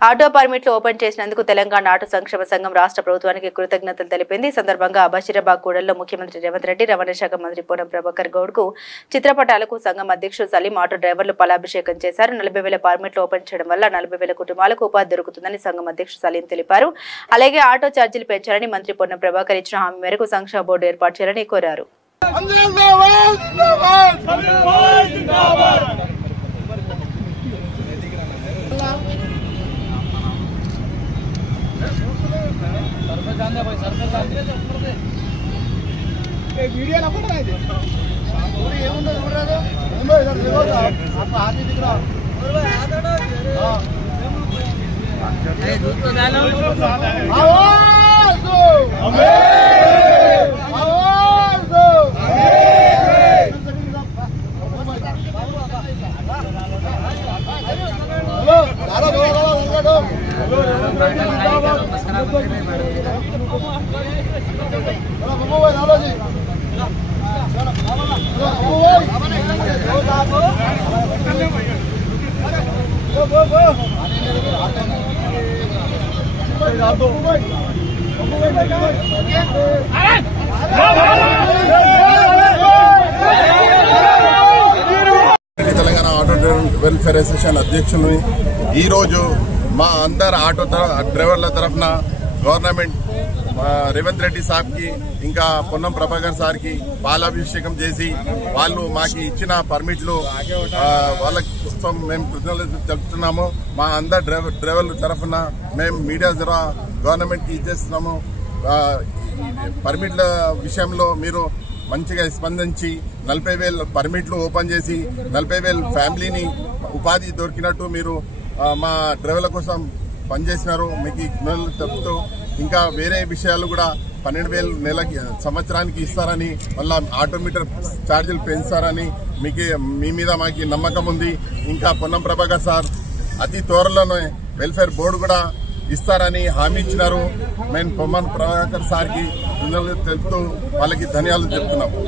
Auto పర్మిట్లు open చేసినందుకు Telangana auto సంక్షేమ సంఘం రాష్ట్ర ప్రభుత్వానికి కృతజ్ఞతలు తెలిపింది. ఈ సందర్భంగా బషీరాబాద్ కూడల్లో ముఖ్యమంత్రి రేవంత్ రెడ్డి, రవాణా శాఖ మంత్రి పొన్నం ప్రభాకర్ గౌడ్కు చిత్రపటాలకు సంఘం అధ్యక్షుడు సలీం ఆటో డ్రైవర్లు పాలాభిషేకం చేశారు. 40,000 పర్మిట్లు ఓపెన్ చేయడం వల్ల 40,000 కుటుంబాలకు ఉపాధి దొరుకుతుందని సంఘం అధ్యక్షుడు సలీం తెలిపారు. అలాగే ఆటో ఛార్జీలు పెంచాలని మంత్రి పొన్నం ప్రభాకర్ ఇచ్చిన హామీ మేరకు సంక్షేమ బోర్డు ఏర్పాటు చేయాలని కోరారు. తెలంగాణ ఆటో వెల్ఫేర్ అసోసియేషన్ అధ్యక్షుని ఈ రోజు మా అందరు ఆటో డ్రైవర్ల తరఫున గవర్నమెంట్ రేవంత్ రెడ్డి సాబ్ కి ఇంకా పొన్నం ప్రభాకర్ సార్ కి పాలాభిషేకం చేసి వాళ్ళు మాకు ఇచ్చిన పర్మిట్లు వాళ్ళ కోసం మేము కృతజ్ఞతలు తెలుపుతున్నాము. మా అందరు డ్రైవర్ల తరఫున మేము మీడియా ద్వారా గవర్నమెంట్ కి ఇచ్చేస్తున్నాము. పర్మిట్ల విషయంలో మీరు మంచిగా స్పందించి 40,000 పర్మిట్లు ఓపెన్ చేసి 40,000 ఫ్యామిలీని ఉపాధి దొరికినట్టు మీరు మా డ్రైవర్ల కోసం పనిచేసినారు. మీకు చెప్తూ ఇంకా వేరే విషయాలు కూడా 12,000 నెలకి సంవత్సరానికి ఇస్తారని, మళ్ళా ఆటోమీటర్ ఛార్జీలు పెంచుతారని మీ మీద మాకు నమ్మకం ఉంది. ఇంకా పొన్నం ప్రభాకర్ సార్ అతి త్వరలోనే వెల్ఫేర్ బోర్డు కూడా ఇస్తారని హామీ ఇచ్చినారు. మేము పొన్నం ప్రభాకర్ సార్కి తెలుపుతూ వాళ్ళకి ధన్యవాదాలు చెప్తున్నాము.